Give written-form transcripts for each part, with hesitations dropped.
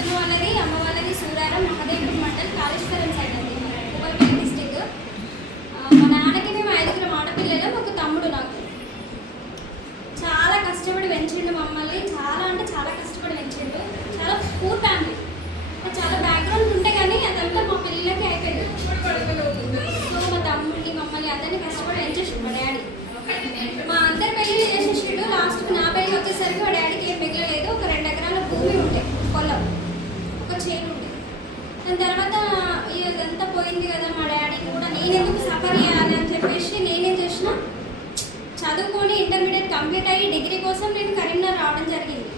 అత్తమ్మ వాళ్ళది అమ్మ వాళ్ళది సూరారం మహదేవ్పూర్ మండల్ కాళేశ్వరం సైడ్ అండి, భూపాలపల్లి డిస్టిక్. మా నాన్నకి మేము 5 ఆడపిల్లలు, ఒక తమ్ముడు. నాకు చాలా కష్టపడి పెంచిండు మమ్మల్ని, చాలా అంటే చాలా కష్టపడి పెంచిండు. చాలా పూర్ ఫ్యామిలీ, చాలా బ్యాక్గ్రౌండ్ ఉంటే కానీ అదంతా మా పిల్లలకి అయిపోయింది. సో మా తమ్ముడికి మమ్మల్ని అందరినీ కష్టపడి పెంచేసిండు మా డాడీ. మా అందరి పెళ్ళి చేసేసిండు. లాస్ట్కి నా పెళ్ళి వచ్చేసరికి మా డాడీకి ఏం మిగలలేదు. ఒక 2 ఎకరాల భూమి ఉంటే, పొలం, ఒక చేను ఉంటే. దాని తర్వాత ఇదంతా పోయింది కదా, మా డాడీకి కూడా నేను ఎందుకు సఫర్ చేయాలి అని చెప్పేసి నేనేం చేసిన, చదువుకొని ఇంటర్మీడియట్ కంప్లీట్ అయ్యి డిగ్రీ కోసం నేను కరీంనగర్ రావడం జరిగింది.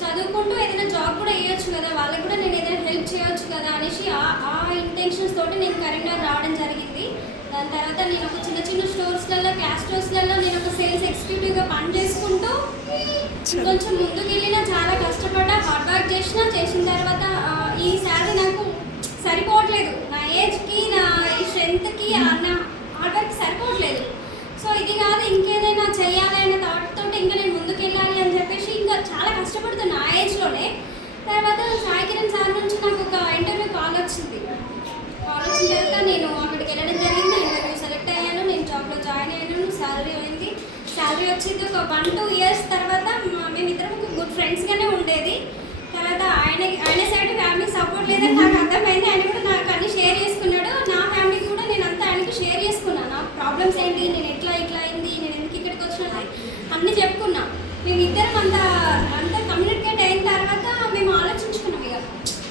చదువుకుంటూ ఏదైనా జాబ్ కూడా వేయొచ్చు కదా, వాళ్ళకి కూడా నేను ఏదైనా హెల్ప్ చేయొచ్చు కదా అనేసి ఆ ఇంటెన్షన్స్ తోటి నేను కరీంనగర్ రావడం జరిగింది. దాని తర్వాత నేను ఒక చిన్న చిన్న స్టోర్స్లలో, క్లాస్ స్టోర్స్లలో నేను ఒక సేల్స్ ఎగ్జిక్యూటివ్గా పని చేసుకుంటూ కొంచెం ముందుకు వెళ్ళిన, చాలా కష్టపడ్డా, హార్డ్ వర్క్ చేసిన తర్వాత ఈ శాలరీ నాకు సరిపోవట్లేదు. నా ఏజ్కి, నా ఈ స్ట్రెంత్కి, నా హార్డ్ వర్క్ సరిపోవట్లేదు. సో ఇది కాదు, ఇంకేదైనా చెయ్యాలి అనే థాట్ తోటి ఇంకా నేను ముందుకు వెళ్ళాలి అని చెప్పేసి ఇంకా చాలా కష్టపడుతున్నా ఆ ఏజ్లోనే. తర్వాత సాయి కిరణ్ సార్ నుంచి నాకు ఒక ఇంటర్వ్యూ కాల్ వచ్చింది. కాల్ వచ్చిన తర్వాత నేను అక్కడికి వెళ్ళడం జరిగింది. ఇంటర్వ్యూ సెలెక్ట్ అయ్యాను, నేను జాబ్లో జాయిన్ అయ్యాను. శాలరీ అయింది. శాలరీ వచ్చింది. ఒక 1-2 ఇయర్స్ తర్వాత మేమిద్దరం ఒక గుడ్ ఫ్రెండ్స్గానే ఉండేది. తర్వాత ఆయన సైడ్ ఫ్యామిలీ సపోర్ట్ లేదని నాకు అర్థమైంది. ఆయన కూడా నాకు అన్ని షేర్ చేసుకున్నాడు. నా ఫ్యామిలీకి కూడా నేను అంతా ఆయనకి షేర్ చేసుకున్నాను. నా ప్రాబ్లమ్స్ ఏంటి, నేను ఇట్లా అయింది, నేను ఎందుకు ఇక్కడికి వచ్చినా అన్నీ చెప్పుకున్నా. మేమిద్దరం అంతా కమ్యూనికేట్ అయిన తర్వాత మేము ఆలోచించుకున్నాం, ఇక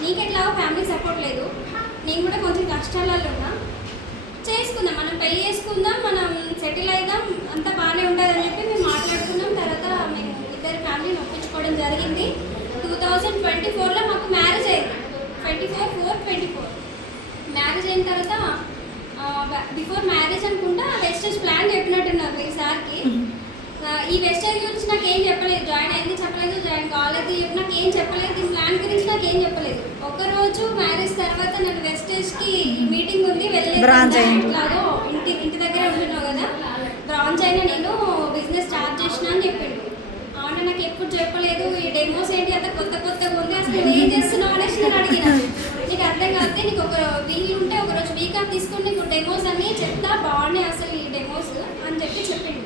నీకెట్లా ఫ్యామిలీ సపోర్ట్ లేదు, నేను కూడా కొంచెం కష్టాలలో ఉన్నా, చేసుకుందాం, మనం పెళ్ళి చేసుకుందాం, మనం సెటిల్ అవుదాం, అంతా బాగానే ఉంటుందని చెప్పి మేము మాట్లాడుకున్నాం. తర్వాత మేము ఇద్దరు ఫ్యామిలీని ఒప్పించుకోవడం జరిగింది. 2024లో మాకు మ్యారేజ్ అయింది. 24/4/24 మ్యారేజ్ అయిన తర్వాత బిఫోర్ మ్యారేజ్ అనుకుంటా వెస్టేజ్ ప్లాన్ చెప్పినట్టున్నారు మీ సార్కి. ఈ వెస్టేజ్ గురించి నాకు ఏం చెప్పలేదు, జాయిన్ అయింది చెప్పలేదు, జాయిన్ కాలేదు నాకు ఏం చెప్పలేదు, ఈ ప్లాన్ గురించి నాకు ఏం చెప్పలేదు. ఒకరోజు మ్యారేజ్ తర్వాత నేను వెస్టేజ్కి మీటింగ్ ఉంది వెళ్ళలేదు, ఇంటి దగ్గర ఉంటున్నావు కదా, బ్రాంచ్ అయినా నేను బిజినెస్ స్టార్ట్ చేసిన అని చెప్పిండు. అవునా, నాకు ఎప్పుడు చెప్పలేదు, ఈ డెమోస్ ఏంటి అంత కొత్తగా ఉంది, అసలు ఏం చేస్తున్నావు అనేసి నేను అడిగిన. నీకు అర్థం కాకపోతే నీకు ఒక వీలు ఉంటే ఒకరోజు వీక్ ఆఫ్ తీసుకుని నీకు డెమోస్ అన్నీ చెప్తా, బాగున్నాయి అసలు ఈ డెమోస్ అని చెప్పిండు.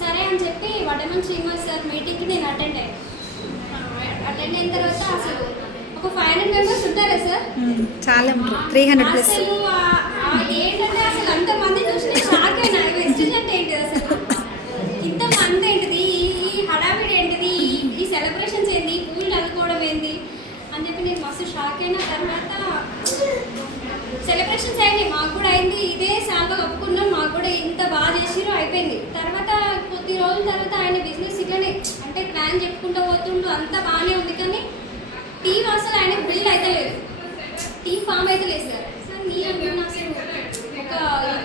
సరే అని చెప్పి వడమన్ శ్రీనివాస్ సార్ మీటింగ్కి నేను అటెండ్ అయిన తర్వాత అసలు ఒక 500 మెంబర్స్ ఉంటారా సార్, చాలా 300+. అసలు ఏంటంటే అసలు అంతమంది చూసి నేను షాక్ అయినా. వెస్టేజ్ అంటే ఏంటిది, అసలు ఇంతమంది ఏంటిది, ఈ హడావిడి ఏంటిది, ఈ సెలబ్రేషన్స్ ఏంది, పూలు అల్లుకోవడం ఏంది అని చెప్పి నేను మస్తు షాక్ అయిన. తర్వాత సెలబ్రేషన్స్ అయింది, మాకు కూడా అయింది, ఇదే సాల్వా కప్పుకున్నాం, మాకు కూడా ఇంత బాగా చేసిరో అయిపోయింది. తర్వాత కొద్ది రోజుల తర్వాత ఆయన బిజినెస్ ఇట్లనే అంటే ప్లాన్ చెప్పుకుంటూ పోతుండు, అంతా బాగానే ఉంది. కానీ టీం అసలు ఆయన బిల్డ్ అయితే లేదు, టీం ఫామ్ అయితే లేదు సార్. సార్ నేను అనుకున్నా అసలు ఒక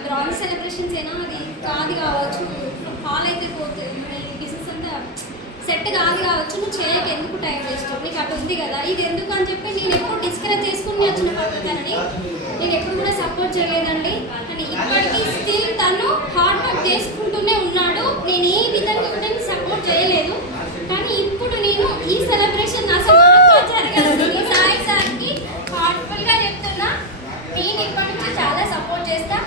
బ్రాంజ్ సెలబ్రేషన్స్ అయినా అది కాదు కావచ్చు, ఫాల్ అయితే పోతుంది, బిజినెస్ అంతా సెట్ కాదు కావచ్చు, నువ్వు చేయక ఎందుకు టైం వేస్ట్, నీకు అటు ఉంది కదా, ఇది ఎందుకు అని చెప్పి నేను ఎప్పుడు డిస్కరేజ్ చేసుకుని వచ్చిన పక్కనని నేను ఎప్పుడు కూడా సపోర్ట్ చేయలేదండి. కానీ ఇప్పటికీ స్టిల్ తను హార్డ్ వర్క్ చేసుకుంటూనే ఉన్నాడు. నేను ఏ విధంగా కూడా సపోర్ట్ చేయలేదు. కానీ ఇప్పుడు నేను ఈ సెలబ్రేషన్ అసలు జరగదు, సాయి సార్కి హార్ట్ఫుల్గా చెప్తున్నా, నేను ఇప్పటి నుంచి చాలా సపోర్ట్ చేస్తా.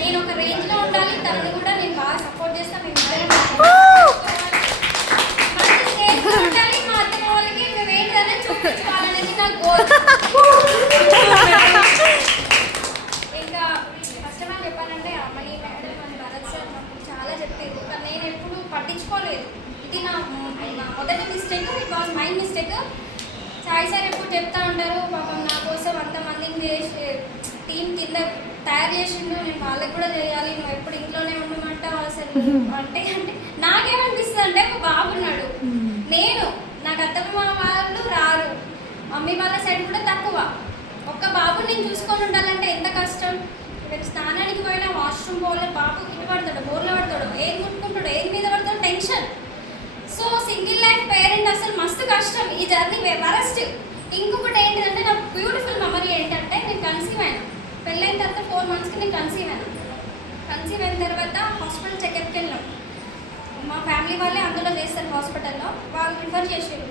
నేను ఒక రేంజ్లో ఉండాలి, తనని కూడా నేను బాగా సపోర్ట్ చేస్తాను. మేము ఉండాలి, మా అత్తమ్మ వాళ్ళకి మేము ఏంటనే చూపించుకోవాలనేది నా గోల్. ఇంకా కష్టమని చెప్పానంటే అమ్మని మేడం అని భరత్ సార్ నాకు చాలా చెప్పారు, కానీ నేను ఎప్పుడు పట్టించుకోలేదు. ఇది నా మొదటి mistake, it was my mistake. Sai sir ఎప్పుడు చెప్తా ఉంటారు, పాపం నా కోసం అంతమందిని చేసి టీం కింద తయారు చేసిండు, నేను వాళ్ళకి కూడా చేయాలి, నువ్వు ఎప్పుడు ఇంట్లోనే ఉండమంటావు అసలు అంటే నాకేమనిపిస్తుంది అంటే ఒక బాబు ఉన్నాడు, నాకు అత్తమ్మ వాళ్ళు రారు, మమ్మీ వాళ్ళ సైడ్ కూడా తక్కువ, ఒక్క బాబుని నేను చూసుకొని ఉండాలంటే ఎంత కష్టం. రేపు స్నానానికి పోయినా వాష్రూమ్ పోలే, బాబు కింద పడతాడు, బోర్లో పడతాడు, ఏది ముట్టుకుంటాడు, ఏది మీద పడతాడు, tension. So single life parent అసలు మస్తు కష్టం, ఈ జర్నీ వరస్ట్. ఇంకొకటి ఏంటంటే నా బ్యూటిఫుల్ మెమరీ ఏంటంటే నేను కన్సీవ్ అయినా, పెళ్ళైన తర్వాత 4 monthsకి నేను కన్సీవ్ అయిన తర్వాత హాస్పిటల్ చెకప్కి వెళ్ళాం. మా ఫ్యామిలీ వాళ్ళే అందులో చేస్తారు హాస్పిటల్లో, వాళ్ళు రిఫర్ చేసారు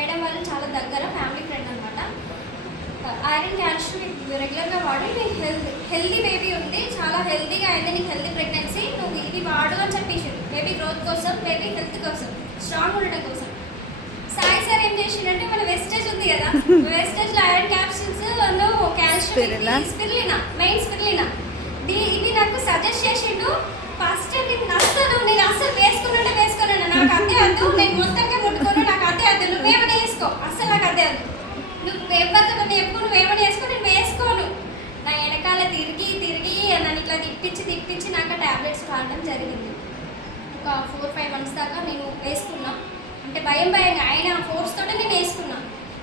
మేడం వాళ్ళు చాలా దగ్గర ఫ్యామిలీ ఫ్రెండ్ అనమాట. ఐరన్ క్యాల్షియం రెగ్యులర్గా వాడి నీకు హెల్దీ బేబీ ఉంది, చాలా హెల్దీగా అయింది, నీకు హెల్దీ ప్రెగ్నెన్సీ, నువ్వు ఇది వాడు అని చెప్పేసి బేబీ గ్రోత్ కోసం, బేబీ హెల్త్ కోసం, స్ట్రాంగ్ ఉండడం కోసం. సాయి సార్ ఏం చేసిండంటే మన వెస్టేజ్ ఉంది కదా, వెస్టేజ్లో iron capsules calcium spirulina, main spirulina, ఇది నాకు సజెస్ట్ చేసిండు. ఫస్ట్ నేను అస్సలు వేసుకున్నాను, నాకు అదే వద్దు, నేను మొత్తంగా ముట్టుకోను, నాకు అదే వద్దు, నువ్వేమని వేసుకో, అస్సలు నాకు అదే వద్దు, నువ్వు ఎవరితో నువ్వేమని వేసుకో, నేను వేసుకోను. నా వెనకాల తిరిగి నన్ను ఇట్లా తిప్పించి నాకు ఆ ట్యాబ్లెట్స్ వాడడం జరిగింది. ఒక 4-5 months దాకా నేను వేసుకున్నా, అంటే భయంగా ఆయన ఫోర్స్ తోటే నేను వేసుకున్నా.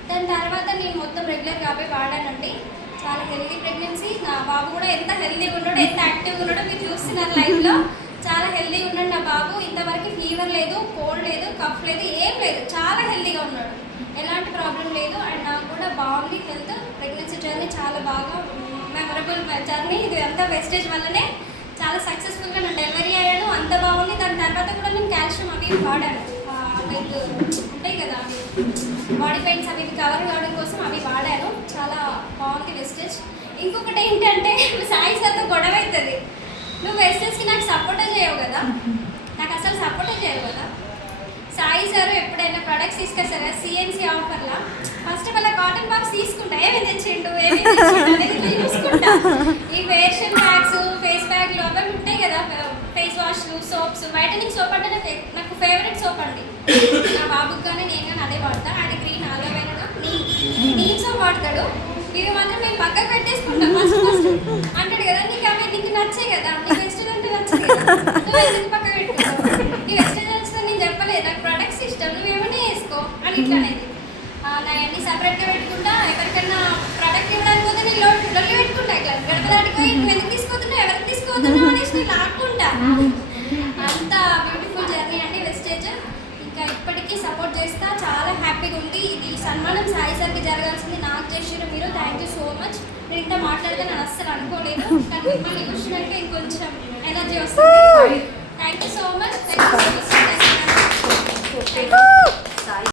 దాని తర్వాత నేను మొత్తం రెగ్యులర్గా అవే వాడానండి. చాలా హెల్దీ ప్రెగ్నెన్సీ. నా బాబు కూడా ఎంత హెల్దీగా ఉన్నాడో, ఎంత యాక్టివ్గా ఉన్నాడో మీరు చూస్తున్నారు లైఫ్లో. చాలా హెల్దీగా ఉన్నాడు నా బాబు. ఇంతవరకు ఫీవర్ లేదు, కోల్డ్ లేదు, కఫ్ లేదు, ఏం లేదు, చాలా హెల్దీగా ఉన్నాడు, ఎలాంటి ప్రాబ్లం లేదు. అండ్ నాకు కూడా బాగుంది హెల్త్. ప్రెగ్నెన్సీ జర్నీ చాలా బాగా మెమరబుల్ జర్నీ. ఇది అంతా వెస్టేజ్ వల్లనే చాలా సక్సెస్ఫుల్గా నేను డెలివరీ అయ్యాను, అంత బాగుంది. దాని తర్వాత కూడా నేను కాల్షియం అవి వాడాను, లైక్ ఉంటాయి కదా బాడీ పెయిన్స్ అవి కవర్ కావడం కోసం అవి వాడాను. చాలా బాగుంది వెస్టేజ్. ఇంకొకటి ఏంటంటే సాయి సార్తో గొడవ అవుతుంది, నువ్వు వెస్టేజ్కి నాకు సపోర్టే చేయవు కదా, నాకు అసలు సపోర్టే చేయవు కదా. సాయి సార్ ఎప్పుడైనా ప్రొడక్ట్స్ తీసుకొస్తారు కదా సిఎన్సీ ఆఫర్లో, ఫస్ట్ వాళ్ళ కాటన్ బాక్స్ తీసుకుంటా, ఏమి తెచ్చిండు అనేది చూసుకుంటా. ఈ ఫేషియల్ ప్యాక్స్, ఫేస్ ప్యాక్లు అవి ఉంటాయి కదా, ఫేస్ వాష్లు, సోప్స్, వైటనింగ్ సోప్ అంటే నాకు ఫేవరెట్ సోప్ అండి. నా బాబుకి కానీ నేను కానీ అదే వాడతా. అది గ్రీన్ ఆలోవేరా నీమ్ సోప్ వాడతాడు. ఇవి మాత్రం మేము పక్కకు పెట్టేసుకుంటాం. ఫస్ట్ అంటాడు కదా, నీకు నచ్చే కదా, నీకు వెస్టర్న్ అంటే నచ్చదు కదా, నువ్వు ఎందుకు పక్కకు పెట్టుకుంటావు, నీ వెస్టర్న్ నచ్చుతుంది, నేను చెప్పలేదు, నాకు ప్రొడక్ట్స్ ఇష్టం, నువ్వేమన్నా వేసుకో అని ఇట్లా అనేది. నా అన్ని సపరేట్గా పెట్టుకుంటా. ఎవరికైనా ప్రోడక్ట్ ఇవ్వడానికి పోతే నేను లొల్లి పెట్టుకుంటా, ఇట్లా గడప దాటిపోయి నువ్వు ఎందుకు తీసుకోతున్నావు, ఎవరికి తీసుకోతున్నావు అనేసి నేను లాక్కుంటా. అంత బ్యూటిఫుల్ జర్నీ అండి వెస్టేజ్. ఇంకా ఇప్పటికీ సపోర్ట్ చేస్తా, చాలా హ్యాపీగా ఉంది. ఇది సన్మానం సాయి సార్కి జరగాల్సింది, నాకు చేసారు మీరు. Thank you so much. నేను ఇంత మాట్లాడితే నేను అస్సలు అనుకోలేదు, కానీ మిమ్మల్ని చూసినాక ఇంకొంచెం ఎనర్జీ వస్తుంది. Thank you so much. Thank you so much.